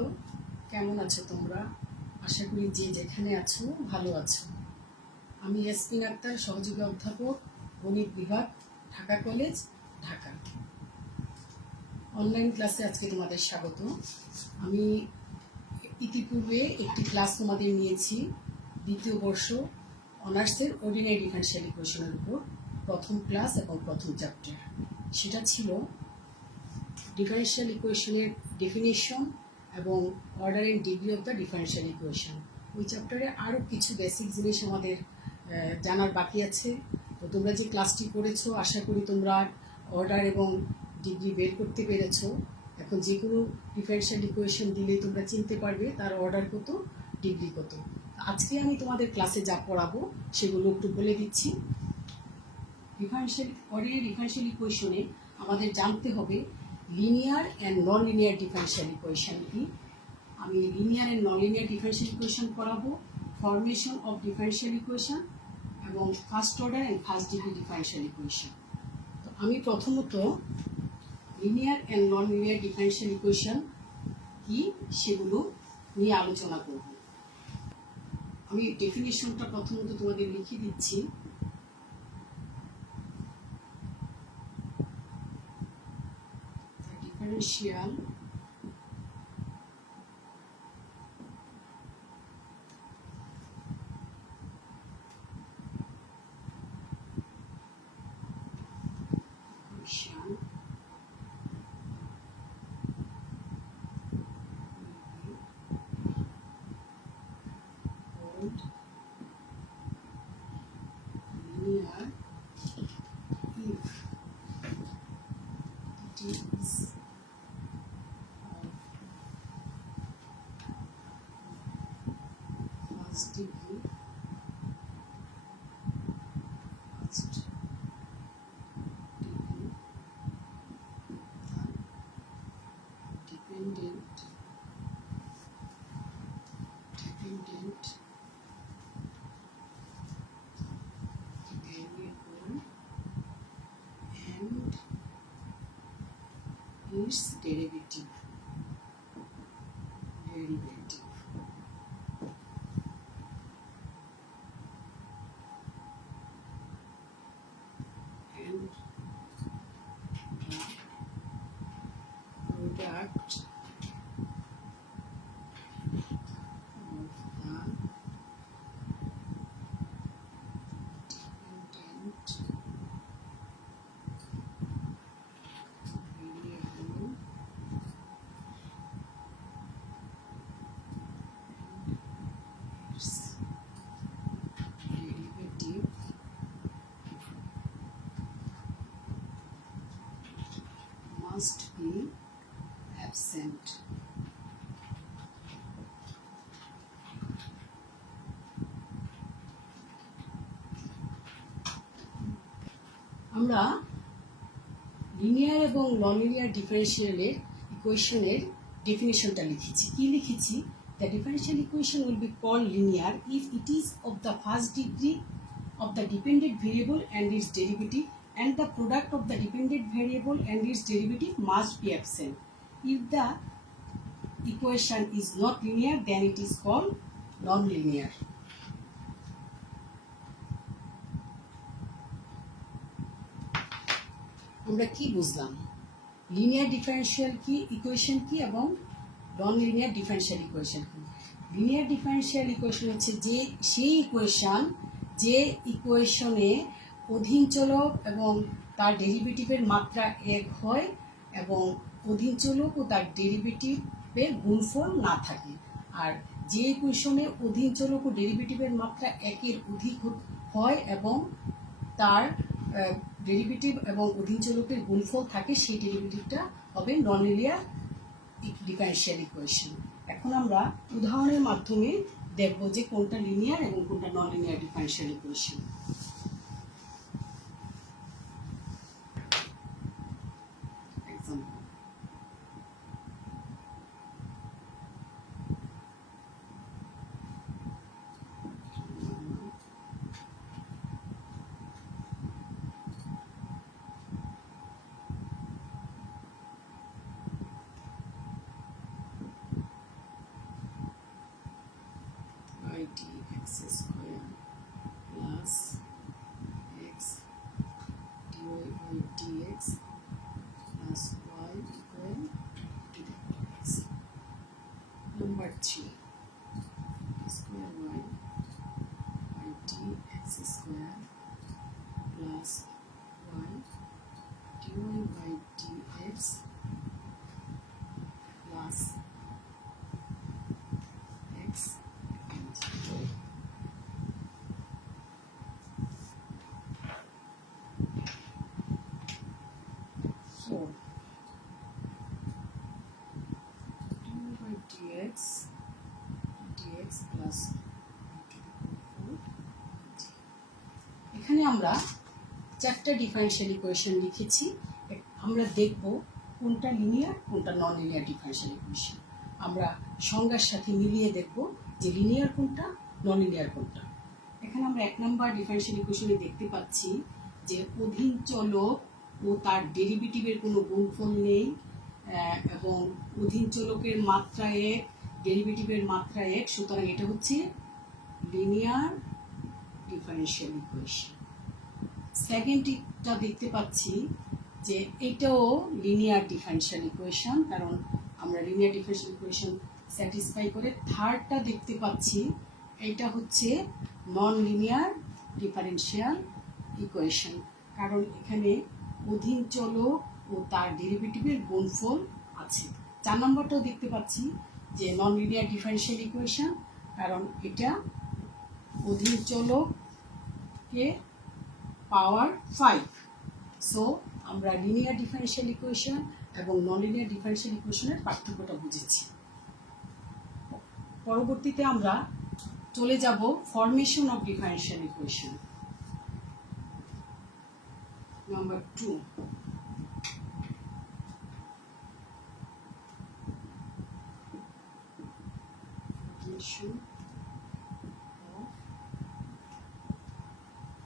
Hello, কেমন আছো তোমরা? আশা করি যে যেখানে আছো ভালো আছো। আমি ইয়াসমিন আক্তার, সহযোগী অধ্যাপক, গণিত বিভাগ, ঢাকা কলেজ, ঢাকা। অনলাইন ক্লাসে আজকে তোমাদের স্বাগত। আমি ইতিপূর্বে একটি ক্লাস তোমাদের নিয়েছি, দ্বিতীয় বর্ষ অনার্সের অর্ডিনারি ডিফারেনশিয়াল ইকুয়েশনের উপর প্রথম ক্লাস এবং প্রথম চ্যাপ্টার। সেটা ছিল ডিফারেনশিয়াল ইকুয়েশনের ডেফিনিশন এবং order and degree of the differential equation. ওই চ্যাপ্টারে আরও কিছু বেসিক জিনিস আমাদের জানার বাকি আছে। তো তোমরা যে ক্লাসটি করেছো, আশা করি তোমরা অর্ডার এবং ডিগ্রি বের করতে পেরেছো। এখন যে কোনো ডিফারেনশিয়াল ইকুয়েশন দিলেই তোমরা চিনতে পারবে তার অর্ডার কত, ডিগ্রি কত। আজকে আমি তোমাদের ক্লাসে যা পড়াবো সেগুলো একটু বলে দিচ্ছি। অর্ডিনারি ডিফারেনশিয়াল ইকুয়েশনে আমাদের জানতে হবে linear and non linear differential equation কি। আমি linear and non linear differential equation পড়াবো, ফরমেশন অফ ডিফারেনশিয়াল ইকুয়েশন এবং first order and first degree differential equation. তো আমি প্রথমত linear and non linear differential equation কি সেগুলো নিয়ে আলোচনা করব। আমি ডেফিনিশনটা প্রথমত তোমাদের লিখে দিচ্ছি। Differential equation called linear if it is first degree, the dependent variable and its derivative and the product of the dependent variable and its derivative must be absent. আমরা লিনিয়ার এবং নন লিনিয়ার ডিফারেনশিয়ালের ইকুয়েশনের ডেফিনেশনটা লিখেছি। কি লিখেছি? The differential equation will be called linear if it is of the first degree of the dependent variable and its derivative, and the product of the dependent variable and its derivative must be absent. If the equation is not linear, then it is called non-linear. আমরা কি বুঝলাম? Linear differential কি equation কি এবং non linear differential equation কি। Linear differential equation হচ্ছে যে সেই ইকুয়েশন যে ইকুয়েশনে অধীন চলক এবং তার ডেরিভেটিভের মাত্রা এক হয় এবং অধীন চলক ও তার ডেরিভেটিভের গুণফল না থাকে। আর যে ইকুয়েশনে অধীন চলক ও ডেরিভেটিভের মাত্রা একের অধিক হয় এবং তার ডেরিভেটিভ এবং অধীন চলকের গুণফল থাকে, সেই ডেরিভেটিভটা হবে নন লিনিয়ার ডিফারেনশিয়াল ইকুয়েশন। এখন আমরা উদাহরণের মাধ্যমে দেখব যে কোনটা লিনিয়ার এবং কোনটা non linear differential equation. square plus x dy by dx plus y equal to the power x. Number 3, square y by dx square plus y dy by dx plus x and y. So dy by dx plus এখানে আমরা চারটা differential equation লিখেছি। আমরা দেখব কোনটা linear কোনটা non linear differential equation. আমরা সংজ্ঞার সাথে মিলিয়ে দেখব যে লিনিয়ার কোনটা নন লিনিয়ার কোনটা। এখানে আমরা 1 নম্বর ডিফারেনশিয়াল ইকুয়েশনে দেখতে পাচ্ছি যে অধীন চলক ও তার ডেরিভেটিভের কোনো গুণফল নেই এবং অধীন চলকের মাত্রা 1 ডেরিভেটিভের মাত্রা 1, সুতরাং এটা হচ্ছে লিনিয়ার ডিফারেনশিয়াল ইকুয়েশন। সেকেন্ডটা দেখতে পাচ্ছি যে এটাও লিনিয়ার ডিফারেনশিয়াল ইকুয়েশন, কারণ আমরা লিনিয়ার ডিফারেনশিয়াল ইকুয়েশন স্যাটিসফাই করে। থার্ডটা দেখতে পাচ্ছি এটা হচ্ছে নন লিনিয়ার ডিফারেনশিয়াল ইকুয়েশন, কারণ এখানে অধীন চলক ও তার ডেরিভেটিভের গুণফল আছে। 4 নম্বরটাও দেখতে পাচ্ছি যে নন লিনিয়ার ডিফারেনশিয়াল ইকুয়েশন, কারণ এটা অধীন চলকে পাওয়ার 5। সো আমরা লিনিয়ার ডিফারেনশিয়াল ইকুয়েশন এবং নন লিনিয়ার ডিফারেনশিয়াল ইকুয়েশনের পার্থক্যটা বুঝেছি। পরবর্তীতে আমরা চলে যাব formation of differential equation. Number 2, formation of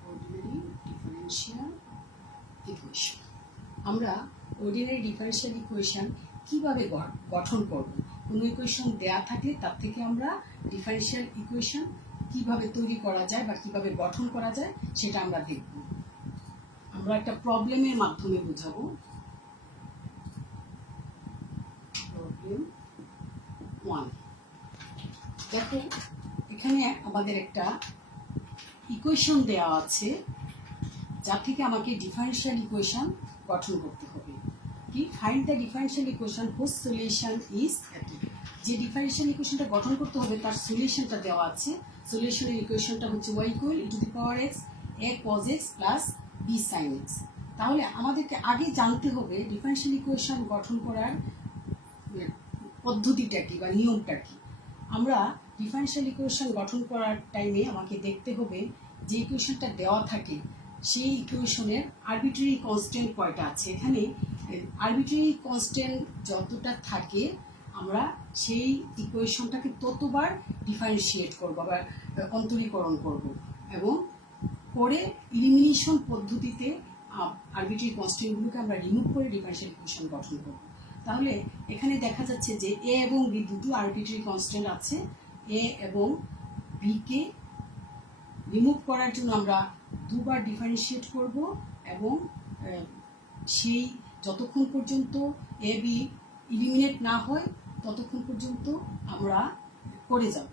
ordinary differential equation। আমরা অর্ডিনারি ডিফারেনশিয়াল ইকুয়েশন কিভাবে গঠন করব। কোনো ইকুয়েশন দেয়া থাকলে তার থেকে আমরা ডিফারেনশিয়াল ইকুয়েশন কিভাবে তৈরি করা যায় বা কিভাবে গঠন করা যায় সেটা আমরা দেখব। আমরা একটা প্রবলেমের মাধ্যমে বোঝাবো। প্রবলেম 1, দেখো এখানে আমাদের একটা ইকুয়েশন দেওয়া আছে যা থেকে আমাকে ডিফারেনশিয়াল ইকুয়েশন গঠন করতে হবে। কি, find the differential equation whose solution is এত। যে ডিফারেনশিয়াল ইকুয়েশনটা গঠন করতে হবে তার সলিউশনটা দেওয়া আছে। সলিউশনের ইকুয়েশনটা হচ্ছে y equal e to the power x a cos x plus b sin x। তাহলে আমাদেরকে আগে জানতে হবে ডিফারেনশিয়াল ইকুয়েশন গঠন করার পদ্ধতিটা কি বা নিয়মটা কি। আমরা ডিফারেনশিয়াল ইকুয়েশন গঠন করার টাইমে আমাকে দেখতে হবে যে ইকুয়েশনটা দেওয়া থাকে সেই ইকুয়েশনের আরবিট্রারি কনস্ট্যান্ট কয়টা আছে। এখানে আরবিট্রারি কনস্ট্যান্ট যতটা থাকে আমরা সেই ইকুয়েশনটাকে ততবার ডিফারেন্সিয়েট করব বা অন্তরীকরণ করব এবং করে ইলিমিনেশন পদ্ধতিতে আরবিট্রারি কনস্ট্যান্টগুলোকে আমরা রিমুভ করে ডিফারেনশিয়াল ইকুয়েশন গঠন করব। তাহলে এখানে দেখা যাচ্ছে যে এ এবং বি দুটো আরবিট্রারি কনস্ট্যান্ট আছে। এ এবং বিকে রিমুভ করার জন্য আমরা দুবার ডিফারেন্সিয়েট করব এবং সেই যতক্ষণ পর্যন্ত এ বি ইলিমিনেট না হয় ততক্ষণ পর্যন্ত আমরা করে যাব।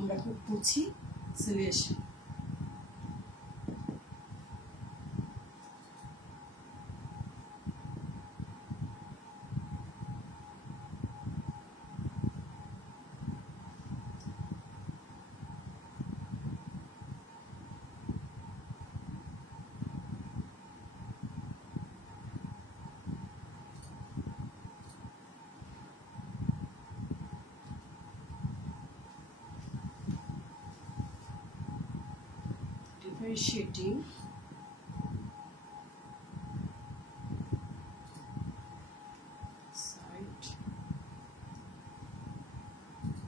আমরা করছি solution. Differentiating side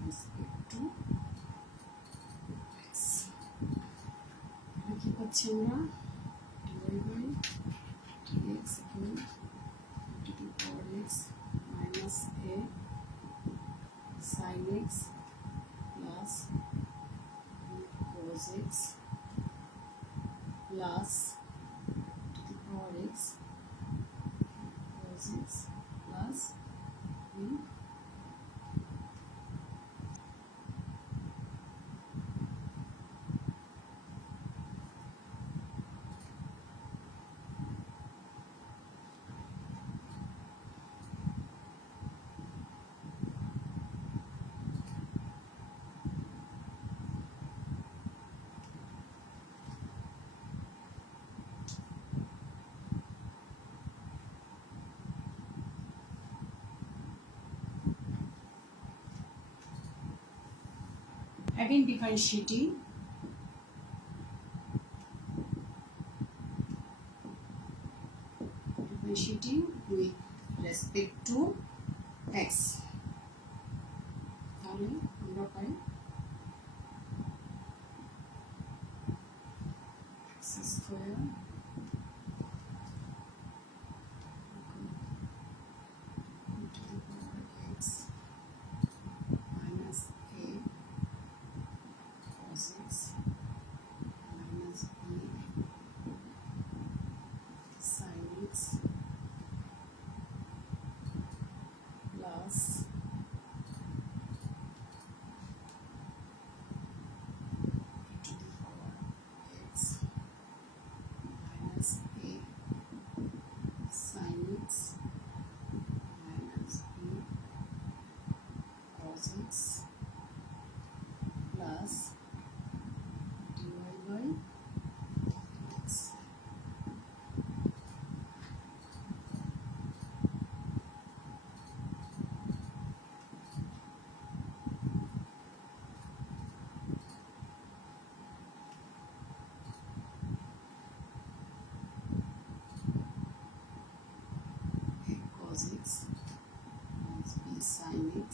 respect to x। কি পাচ্ছি আমরা dy by dx equal to the power x minus a sin x plus b again differentiating with respect to x, তাহলে আমরা পাই x square x minus a cos x minus b sin x plus to the power x minus a sin x minus b cos x plus dy by x. Cos x minus b sin x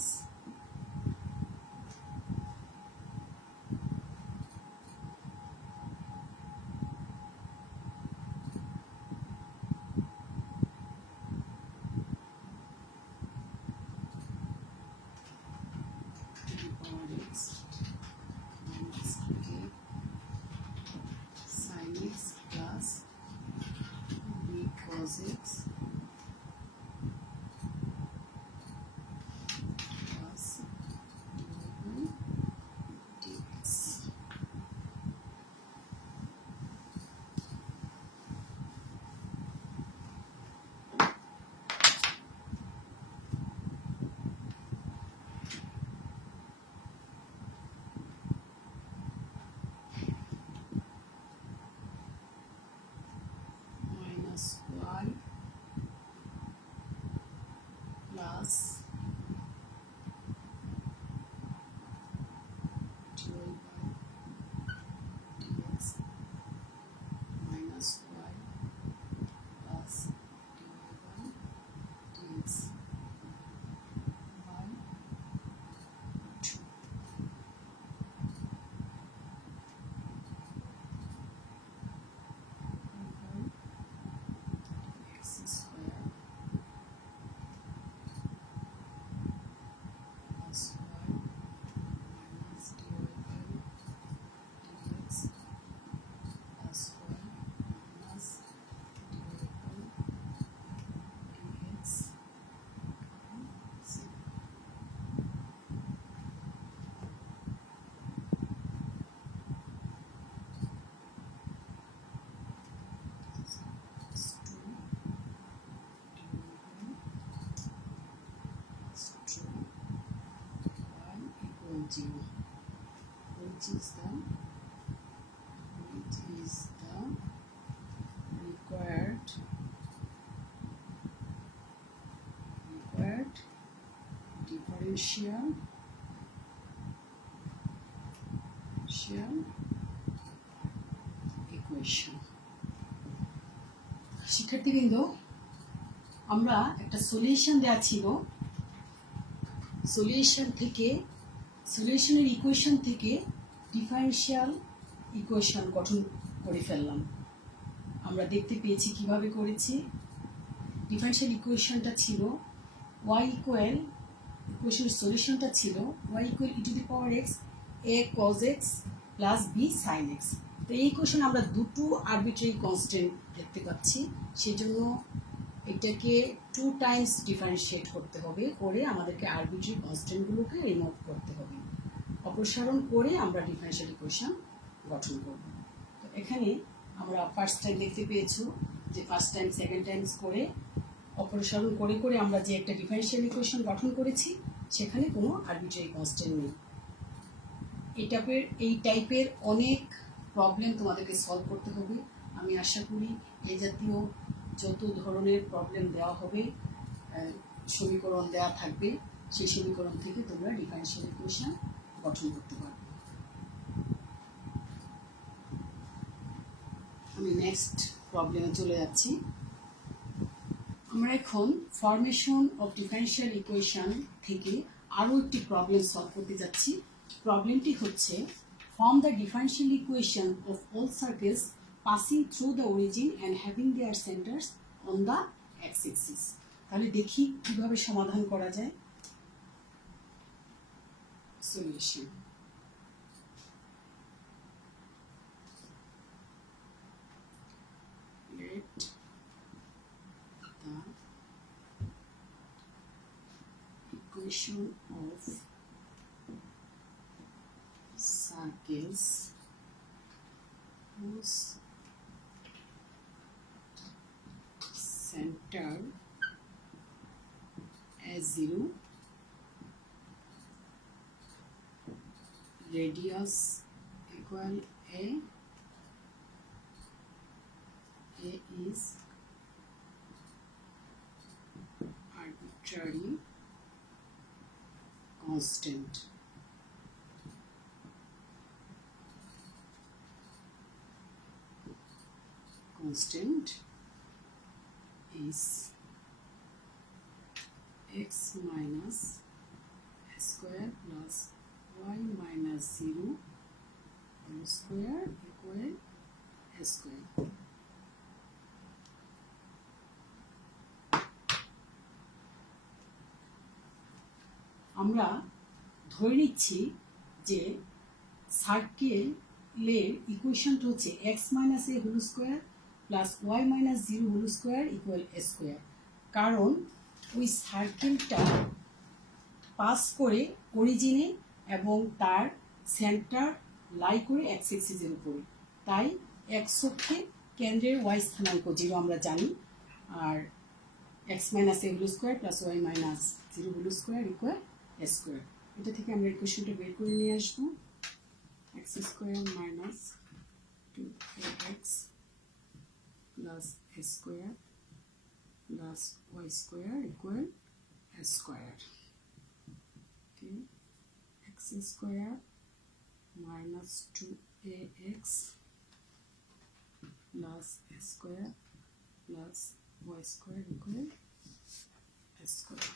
to the power x minus a sin x plus b cos x plus dx. Minus y plus dy by dx minus y plus dy by dx by 2. X square plus y minus dy by dx plus y minus dy by dx 0. Is 2 dy by is 2 y equal 0, which is the required differential equation. শিক্ষার্থীবৃন্দ, আমরা একটা solution দেওয়া ছিল, সলিউশনের equation থেকে differential equation গঠন করে ফেললাম। আমরা দেখতে পেয়েছি কিভাবে করেছি। ডিফারেনশিয়াল ইকুয়েশনটা ছিল y ইকুয়াল, ইকুয়েশনের সলিউশনটা ছিল y equal e to the power x a cos x plus b sin x। তো এই ইকুয়েশন আমরা দুটো আরবিট্রারি কনস্ট্যান্ট দেখতে পাচ্ছি, সেজন্য এটাকে 2 টাইমস ডিফারেন্সিয়েট করতে হবে, করে আমাদেরকে আরবিট্রারি কনস্ট্যান্টগুলোকে রিমুভ করতে হবে, অপসারণ করে আমরা ডিফারেনশিয়াল ইকুয়েশন গঠন করব। তো এখানে আমরা ফার্স্ট টাইম দেখতে পেয়েছো যে ফার্স্ট টাইম সেকেন্ড টাইমস করে অপসারণ করে করে আমরা যে একটা ডিফারেনশিয়াল ইকুয়েশন গঠন করেছি সেখানে কোনো আরবিট্রারি কনস্ট্যান্ট নেই। এই টাইপের অনেক প্রবলেম তোমাদেরকে সলভ করতে হবে। আমি আশা করি এই জাতীয় যত ধরনের প্রবলেম দেওয়া হবে, সমীকরণ দেওয়া থাকবে, সেই সমীকরণ থেকে তোমরা ডিফারেনশিয়াল ইকুয়েশন গঠন করতে পারবে। আমি নেক্সট প্রবলেমে চলে যাচ্ছি। আমরা এখন ফরমেশন অফ ডিফারেনশিয়াল ইকুয়েশন থেকে আরও একটি প্রবলেম সলভ করতে যাচ্ছি। প্রবলেমটি হচ্ছে form the differential equation of all circles passing through the origin and having their centres on the x axis. তাহলে দেখি কিভাবে সমাধান করা যায়। Solution. Let the equation of circles whose center as 0, radius equal a is arbitrary constant. Constant is x minus square plus y minus 0 whole square equal a square. আমরা ধরে নিচ্ছি যে সার্কেলের ইকুয়েশনটা হচ্ছে x minus a whole square plus y minus 0 whole square equal a square. কারণ ওই সার্কেলটা পাস করে অরিজিনে এবং তার সেন্টার লাই করে এক্স এক্সিসের উপরে, তাই এক্স অক্ষে কেন্দ্রের ওয়াই স্থানাঙ্ক 0 আমরা জানি, আর x minus a whole square plus y minus 0 whole square equal a square. এটা থেকে আমরা ইকুয়েশনটা বের করে নিয়ে আসবো। X square minus 2ax plus a square plus y square equal a square. Okay, x square minus 2ax plus a square plus y square equal a square.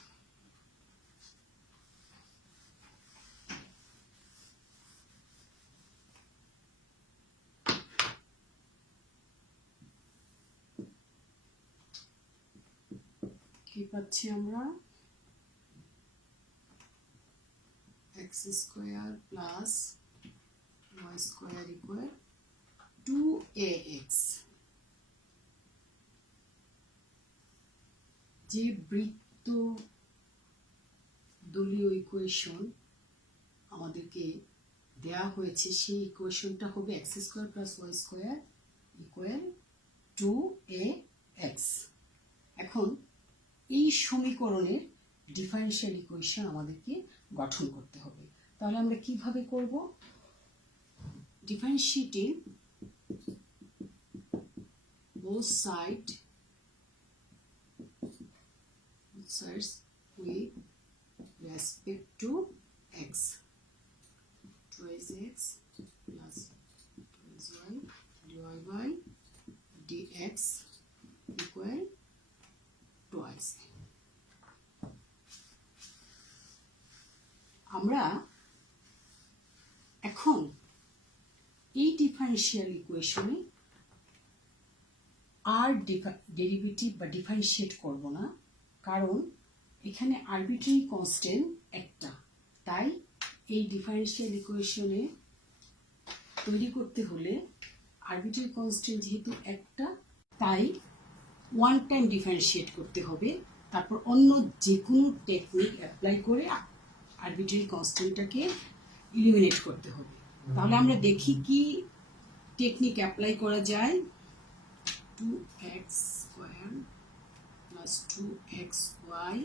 কি পাচ্ছি আমরা? X square plus y square equal 2ax। যে বৃত্ত দলীয় equation আমাদেরকে দেয়া হয়েছে সেই ইকুয়েশনটা হবে x square plus y square equal 2ax। এখন এই সমীকরণের ডিফারেনশিয়াল ইকুয়েশন আমাদেরকে গঠন করতে হবে। তাহলে আমরা কিভাবে করব? Differentiating both sides with respect to x. Twice x plus twice y divided by dx equal twice. আমরা এখন এই ডিফারেনশিয়াল ইকুয়েশনে আর ডেরিভেটিভ বা ডিফারেন্সিয়েট করব না, কারণ এখানে আরবিট্রারি কনস্ট্যান্ট একটা, তাই এই ডিফারেনশিয়াল ইকুয়েশনে তৈরি করতে হলে আরবিট্রারি কনস্ট্যান্ট যেহেতু একটা, তাই ওয়ান টাইম ডিফারেন্সিয়েট করতে হবে, তারপর অন্য যে কোনো টেকনিক অ্যাপ্লাই করে আরবিট্রারি কনস্ট্যান্টটাকে ইলিমিনেট করতে হবে। তাহলে আমরা দেখি কি টেকনিক অ্যাপ্লাই করা যায়। 2x square plus 2xy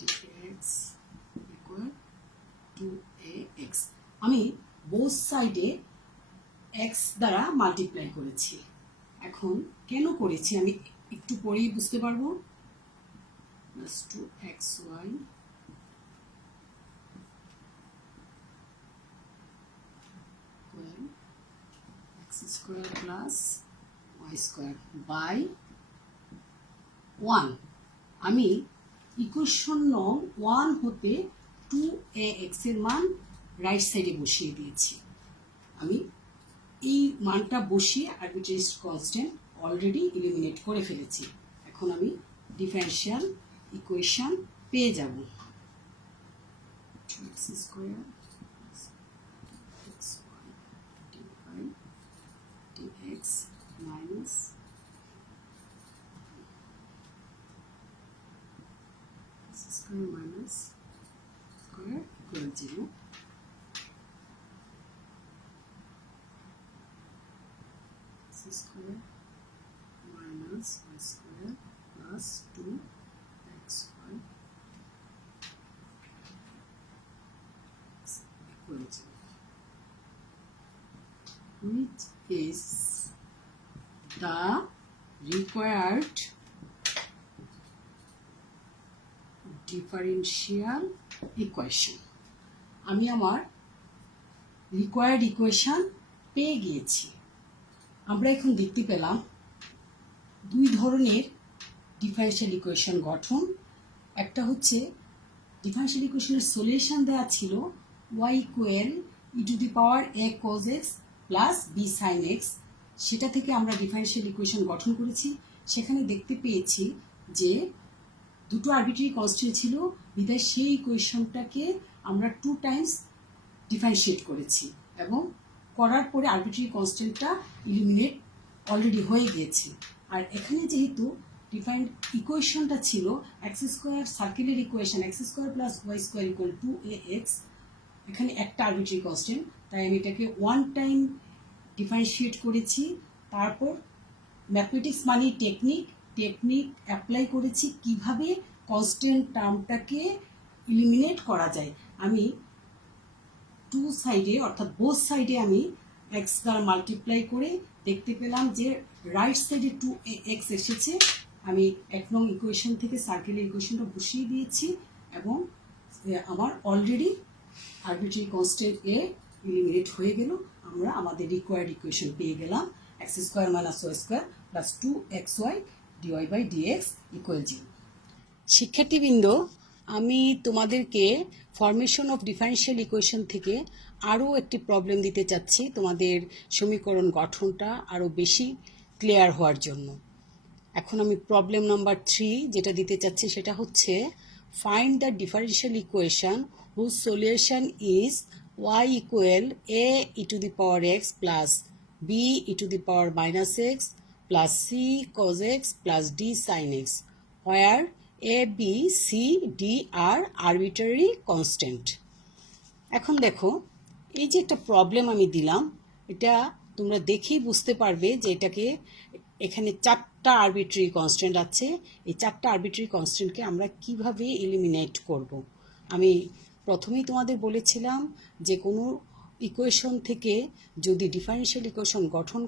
dx equal 2ax। আমি বোথ সাইডে x দ্বারা মাল্টিপ্লাই করেছি। এখন কেন করেছি আমি একটু পরেই বুঝতে পারবো। Plus 2xy square plus y square by 1। আমি ইকুয়েশন নং 1 হতে 2ax এর মান রাইট সাইডে বসিয়ে দিয়েছি। আমি এই মানটা বসিয়ে আরবিট্রারি কনস্ট্যান্ট অলরেডি এলিমিনেট করে ফেলেছি। এখন আমি ডিফারেনশিয়াল ইকুয়েশন পেয়ে যাব। 2x square dx minus square minus square equal 0. Square minus y square plus 2xy equal 0, which is the required differential equation. আমি আমার রিকোয়ার্ড ইকুয়েশন পেয়ে গিয়েছি। আমরা এখন দেখতে পেলাম দুই ধরনের ডিফারেনশিয়াল ইকুয়েশন গঠন। একটা হচ্ছে ডিফারেনশিয়াল ইকুয়েশনের সলিউশন দেওয়া ছিল y equal e to the power a cos x plus b sin x, সেটা থেকে আমরা ডিফারেনশিয়াল ইকুয়েশন গঠন করেছি। সেখানে দেখতে পেয়েছি যে দুটো আরবিট্রারি কনস্ট্যান্ট ছিল, বিধায় সেই ইকুয়েশনটাকে আমরা 2 টাইমস ডিফারেন্সিয়েট করেছি এবং করার পরে আরবিট্রারি কনস্ট্যান্টটা ইলিমিনেট অলরেডি হয়ে গিয়েছে। আর এখানে যেহেতু ডিফারেন্ট ইকুয়েশনটা ছিল এক্স স্কোয়ার সার্কেলের equation x square plus y square equal 2ax, এখানে একটা আরবিট্রারি কনস্ট্যান্ট, তাই আমি এটাকে 1 টাইম ডিফারেন্সিয়েট করেছি। তারপর ম্যাথমেটিক্স মানে টেকনিক অ্যাপ্লাই করেছি কিভাবে কনস্ট্যান্ট টার্মটাকে ইলিমিনেট করা যায়। আমি 2 সাইডে অর্থাৎ বোথ সাইডে আমি এক্স দ্বারা মাল্টিপ্লাই করে দেখতে পেলাম যে রাইট সাইডে 2ax এসেছে। আমি 1 নং ইকুয়েশন থেকে সার্কেলের ইকুয়েশনটা বসিয়ে দিয়েছি এবং আমার already arbitrary constant a eliminate হয়ে গেল। আমরা আমাদের রিকোয়ার্ড ইকুয়েশন পেয়ে গেলাম x square minus y square plus 2xy dy by dx equal 0। শিক্ষার্থীবৃন্দ, আমি তোমাদেরকে ফরমেশন অফ ডিফারেনশিয়াল ইকুয়েশন থেকে আরও একটি প্রবলেম দিতে চাচ্ছি, তোমাদের সমীকরণ গঠনটা আরও বেশি ক্লিয়ার হওয়ার জন্য। এখন আমি প্রবলেম নাম্বার 3 যেটা দিতে চাচ্ছি সেটা হচ্ছে find the differential equation whose solution is y equal a e to the power x plus b e to the power minus x plus c cos x plus d sin x, where a b c d are arbitrary constant. এখন দেখো, এই যে একটা problem আমি দিলাম, এটা তোমরা দেখেই বুঝতে পারবে যে এটাকে এখানে 4টা আরবিট্রারি কনস্ট্যান্ট আছে। এই 4টা আরবিট্রারি কনস্ট্যান্টকে আমরা কিভাবে এলিমিনেট করব। আমি প্রথমেই তোমাদের বলেছিলাম যে কোনো ইকুয়েশন থেকে যদি ডিফারেনশিয়াল ইকুয়েশন গঠন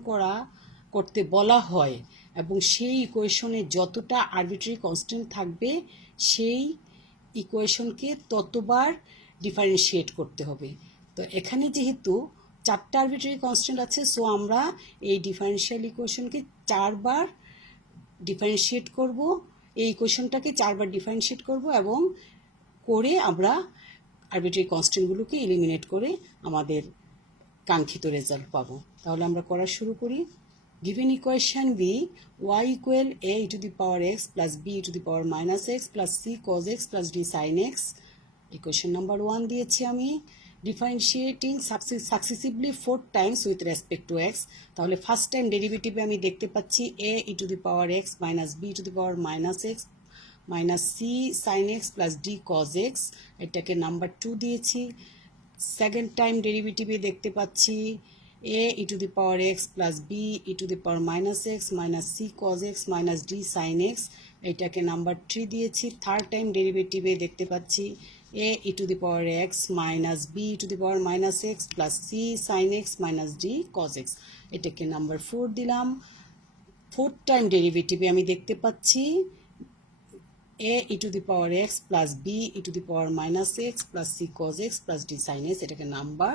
করতে বলা হয় এবং সেই ইকুয়েশনে যতটা আরবিট্রারি কনস্ট্যান্ট থাকবে সেই ইকুয়েশনকে ততবার ডিফারেন্সিয়েট করতে হবে। তো এখানে যেহেতু 4টা আরবিট্রারি কনস্ট্যান্ট আছে, সো আমরা এই ডিফারেনশিয়াল ইকুয়েশনকে 4বার ডিফারেন্সিয়েট করব, এই ইকুয়েশনটাকে 4বার ডিফারেন্সিয়েট করব এবং করে আমরা আরবিট্রারি কনস্ট্যান্টগুলোকে এলিমিনেট করে আমাদের কাঙ্ক্ষিত রেজাল্ট পাবো। তাহলে আমরা করা শুরু করি। Given equation B, y equal a e to the power x plus b e to the power minus x plus c cos x plus d sin x, equation number 1 দিয়েছি আমি। Differentiating successively 4 Times with respect to x, তাহলে first time ডেরিভেটিভে আমি দেখতে পাচ্ছি a e to the power x minus b e to the power minus x minus c sin x plus d cos x, এটাকে number 2 দিয়েছি। Second time ডেরিভেটিভে দেখতে পাচ্ছি a e to the power x plus b e to the power minus x minus c cos x minus d sin x, এটাকে number 3 দিয়েছি। Third time ডেরিভেটিভে দেখতে পাচ্ছি a e to the power x minus b e to the power minus x plus c sin x minus d cos x, এটাকে number 4 দিলাম। Fourth time ডেরিভেটিভে আমি দেখতে পাচ্ছি a e to the power x plus b e to the power minus x plus c cos x plus d sin x, এটাকে number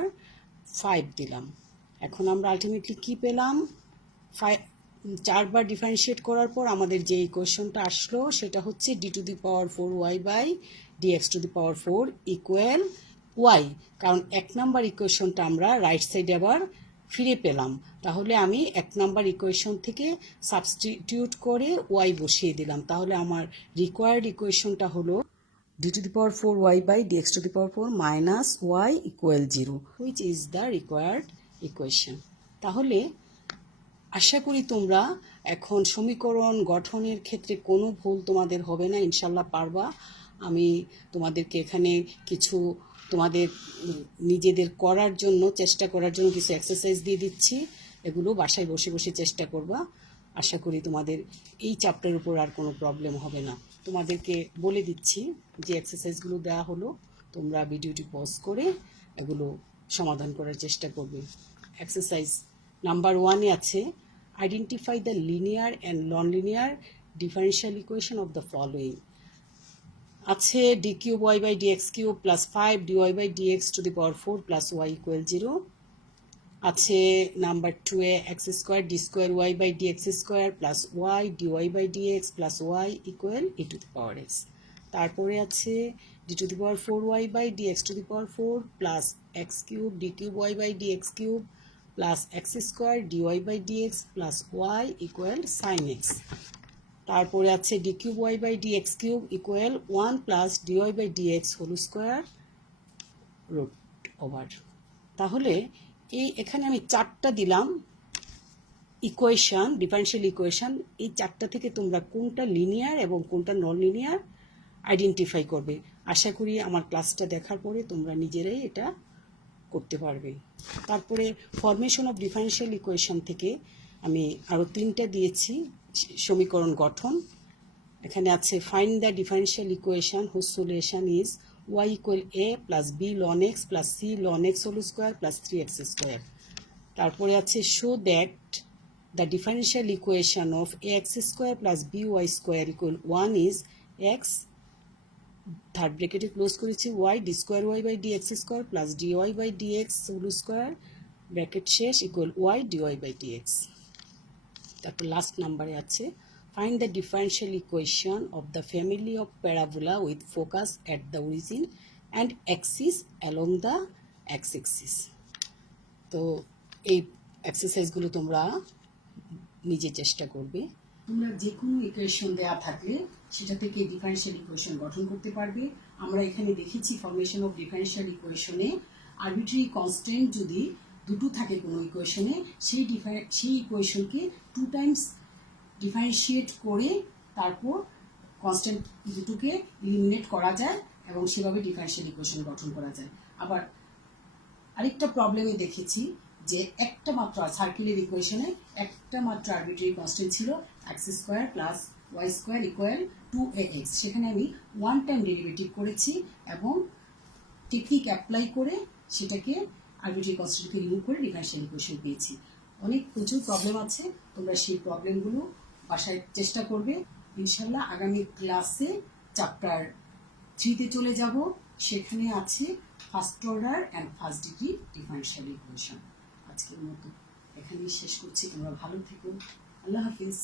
5 দিলাম। এখন আমরা ultimately কি পেলাম, 4বার ডিফারেন্সিয়েট করার পর আমাদের যে ইকুয়েশনটা আসলো সেটা হচ্ছে d⁴y by dx⁴ equal y, কারণ 1 নাম্বার ইকুয়েশনটা আমরা রাইট সাইডে আবার ফিরে পেলাম। তাহলে আমি 1 নাম্বার ইকুয়েশন থেকে সাবস্টিটিউট করে y বসিয়ে দিলাম। তাহলে আমার রিকোয়ার্ড ইকুয়েশনটা হলো d⁴y by dx⁴ minus y equal 0, which is the required equation. তাহলে আশা করি তোমরা এখন সমীকরণ গঠনের ক্ষেত্রে কোনো ভুল তোমাদের হবে না, ইনশাল্লাহ পারবা। আমি তোমাদেরকে এখানে কিছু তোমাদের নিজেদের করার জন্য চেষ্টা করার জন্য কিছু এক্সারসাইজ দিয়ে দিচ্ছি, এগুলো বাসায় বসে বসে চেষ্টা করবা। আশা করি তোমাদের এই চ্যাপ্টারের উপর আর কোনো প্রবলেম হবে না। তোমাদেরকে বলে দিচ্ছি যে এক্সারসাইজগুলো দেওয়া হলো, তোমরা ভিডিওটি পজ করে এগুলো সমাধান করার চেষ্টা করবে। এক্সারসাইজ নাম্বার 1-এ আছে identify the linear and non linear differential equation of the following. আছে d³ by dx³ plus 5 dy by dx⁴ plus y equal 0। আছে number 2-এ x² d² y by dx² plus y dy by dx plus y equal e⁴x। তারপরে আছে d⁴y by dx⁴ plus x³ d³ by dx³ plus x² dy by dx plus y equal sin x। তারপরে আছে d³ by dx³ equal 1 plus dy by dx whole square root over। তাহলে এখানে আমি 4টা দিলাম equation, differential equation. এই 4টা থেকে তোমরা কোনটা লিনিয়ার এবং কোনটা নন লিনিয়ার আইডেন্টিফাই করবে। আশা করি আমার ক্লাসটা দেখার পরে তোমরা নিজেরাই এটা করতে পারবে। তারপরে ফরমেশন অফ ডিফারেনশিয়াল ইকুয়েশন থেকে আমি আরও 3টা দিয়েছি সমীকরণ গঠন। এখানে আছে find the differential equation whose solution is y equal a plus b ln x plus c ln x whole square plus 3x²। তারপরে আছে show that the differential equation of ax² plus by² equal 1 is x, third ব্র্যাকেটে close করেছি, y d²y by dx² plus dy by dx whole square bracket শেষ equal y dy by dx। তারপর last নাম্বারে আছে find the differential equation of the family of parabola with focus at the origin and axis along the x-axis। তো এই এক্সারসাইজগুলো তোমরা নিজে চেষ্টা করবে। তোমরা যে কোনো ইকুয়েশন দেওয়া থাকলে সেটা থেকে ডিফারেনশিয়াল ইকুয়েশন গঠন করতে পারবে। আমরা এখানে দেখেছি ফরমেশন অফ ডিফারেনশিয়াল ইকুয়েশনে আরবিট্রারি কনস্ট্যান্ট যদি দুটো থাকে কোনো ইকুয়েশনে, সেই ইকুয়েশনকে 2 টাইমস ডিফারেন্সিয়েট করে তারপর কনস্ট্যান্ট দুটোকে এলিমিনেট করা যায় এবং সেভাবে ডিফারেনশিয়াল ইকুয়েশন গঠন করা যায়। আবার আরেকটা প্রবলেমে দেখেছি যে একটা মাত্র সার্কেলের ইকুয়েশনে একটা মাত্র আরবিট্রারি কনস্ট্যান্ট ছিল x² plus y² equal 2ax। সেখানে আমি 1 টাইম ডেরিভেটিভ করেছি এবং টেকনিক অ্যাপ্লাই করে সেটাকে আরবিট্রারি কনস্ট্যান্টকে রিমুভ করে ডিফারেনশিয়াল ইকুয়েশন পেয়েছি। প্রচুর প্রবলেম আছে, তোমরা সেই প্রবলেমগুলো বাসায় চেষ্টা করবে। ইনশাল্লাহ আগামী ক্লাসে চ্যাপ্টার 3-তে চলে যাব, সেখানে আছে first order and first degree differential equation. আজকের মতো এখানেই শেষ করছি, তোমরা ভালো থেকো, আল্লাহ হাফিজ।